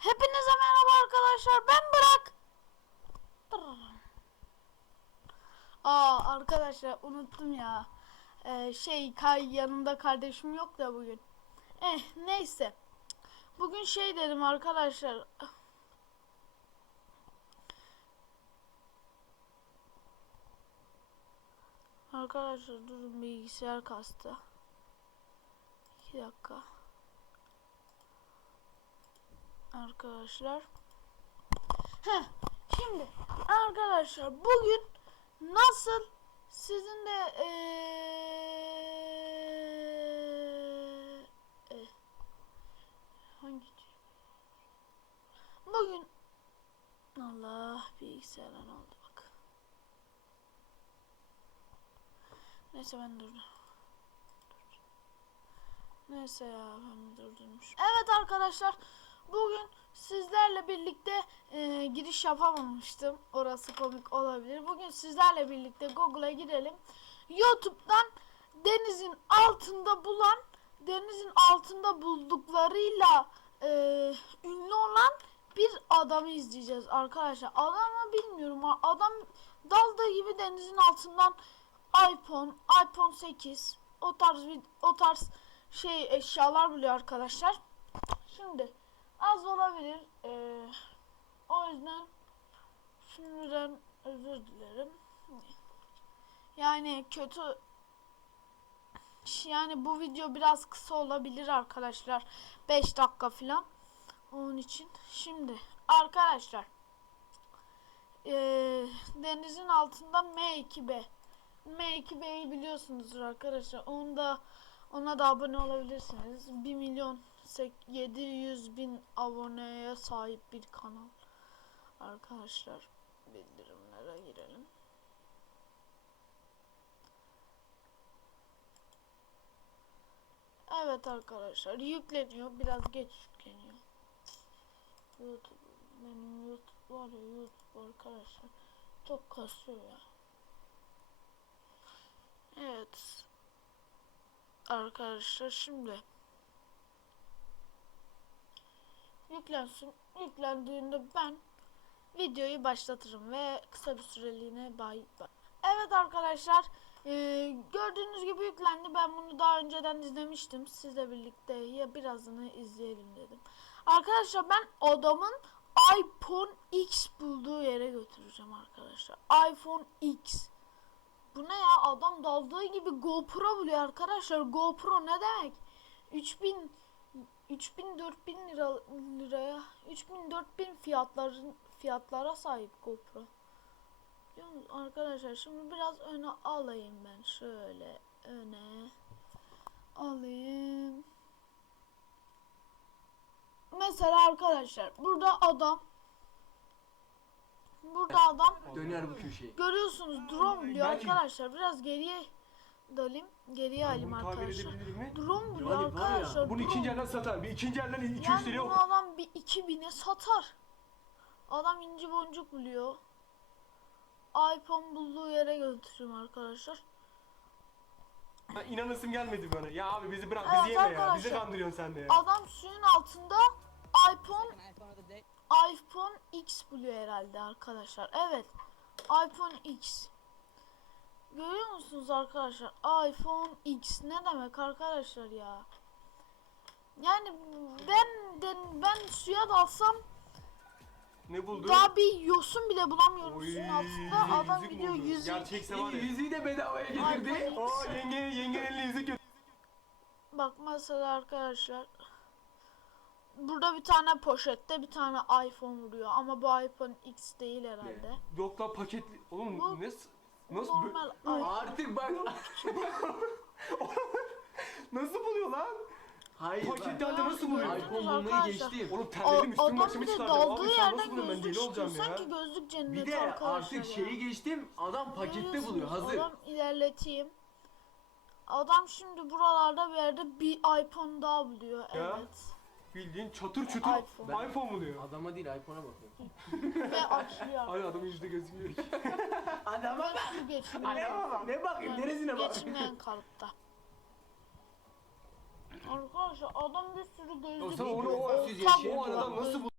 Hepinize merhaba arkadaşlar. Ben Burak. Aa arkadaşlar unuttum ya. Ee, şey kay yanımda kardeşim yok da bugün. Eh neyse. Bugün şey dedim arkadaşlar. Arkadaşlar durun bilgisayar kastı. 2 dakika. Arkadaşlar. Heh, şimdi arkadaşlar bugün nasıl sizin de eee eh, hangi bugün Allah bilgisayardan oldu bak. Neyse ben durdum. Neyse ya ben durdurmuş. Evet arkadaşlar bugün sizlerle birlikte e, giriş yapamamıştım. Orası komik olabilir. Bugün sizlerle birlikte Google'a girelim. YouTube'dan denizin altında bulan denizin altında bulduklarıyla e, ünlü olan bir adamı izleyeceğiz arkadaşlar. Adamı bilmiyorum. Adam daldığı gibi denizin altından iPhone, iPhone 8 o tarz bir o tarz şey eşyalar buluyor arkadaşlar. Şimdi az olabilir. Ee, o yüzden şimdiden özür dilerim. Yani kötü yani bu video biraz kısa olabilir arkadaşlar. 5 dakika falan. Onun için şimdi arkadaşlar ee, denizin altında M2B M2B'yi biliyorsunuzdur arkadaşlar. Onu da ona da abone olabilirsiniz. 1 milyon 700 bin aboneye sahip bir kanal. Arkadaşlar bildirimlere girelim. Evet arkadaşlar yükleniyor. Biraz geç yükleniyor. YouTube benim YouTube var ya YouTube arkadaşlar çok kasıyor ya. Evet. Arkadaşlar şimdi yüklensin. Yüklendiğinde ben videoyu başlatırım ve kısa bir süreliğine bay bay. Evet arkadaşlar e, gördüğünüz gibi yüklendi. Ben bunu daha önceden izlemiştim. Sizle birlikte ya birazını izleyelim dedim. Arkadaşlar ben adamın iPhone X bulduğu yere götüreceğim arkadaşlar. iPhone X. Bu ne ya adam daldığı gibi GoPro buluyor arkadaşlar. GoPro ne demek? 3000 3000 4000 lira liraya 3000 4000 fiyatların fiyatlara sahip GoPro. Arkadaşlar şimdi biraz öne alayım ben şöyle öne alayım. Mesela arkadaşlar burada adam Burada adam Döner bu köşeyi. Görüyorsunuz drone biliyor arkadaşlar. Biraz geriye dalayım. Geriye alayım Bunu tabir arkadaşlar. edebilir mi? Drone Yani var ya, arkadaşlar. Bunu drone. ikinci elden satar. Bir ikinci elden 2-3 yani liraya bunu adam bir 2000'e satar. Adam inci boncuk buluyor. iPhone bulduğu yere götürüyorum arkadaşlar. Ha, İnanasım gelmedi bana. Ya abi bizi bırak Evet bizi yeme ya. Bizi arkadaşlar. kandırıyorsun sen de ya. Adam suyun altında iPhone iPhone X buluyor herhalde arkadaşlar. Evet. iPhone X. Görüyor musunuz arkadaşlar? iPhone X ne demek arkadaşlar ya? Yani ben de, ben suya dalsam Ne buldun? daha bir yosun bile bulamıyorum Oy, suyun altında. Adam yüzük gidiyor buldu. yüzü. Gerçekse var ya. Yüzüğü de bedavaya getirdi. Oo yenge yenge elini yüzük. Bak mesela arkadaşlar. Burada bir tane poşette bir tane iPhone vuruyor ama bu iPhone X değil herhalde. Yok lan paketli. Oğlum Bu- nasıl? Nasıl Normal iPhone. Artık bak. Nasıl buluyor lan? Hayır Paketi bak. halde nasıl buluyor? İPhone bulmayı arkadaşlar. geçtim. Oğlum terledim üstüm başımı çıkardım. Abi daldığı sen yerden nasıl buluyorsun ben gözlük deli olacağım ya. Sanki gözlük cenneti Bir de arkadaşlar artık ya. şeyi geçtim. Adam pakette buluyor. Görüyorsunuz, Hazır. Adam ilerleteyim. Adam şimdi buralarda bir yerde bir iPhone daha buluyor. Ya. Evet. Bildiğin çatır çutur iPhone. iPhone, buluyor. Adama değil iPhone'a bakıyorum. Ve. Ay adamın yüzde gözükmüyor ki. Adama Su geçirmeyen, Ne bakayım neresine bak. geçirmeyen kalıpta. Arkadaşlar adam bir sürü gözlük sen onu- buluyor. o- siz Tam yaşayın O aradan nasıl gözlük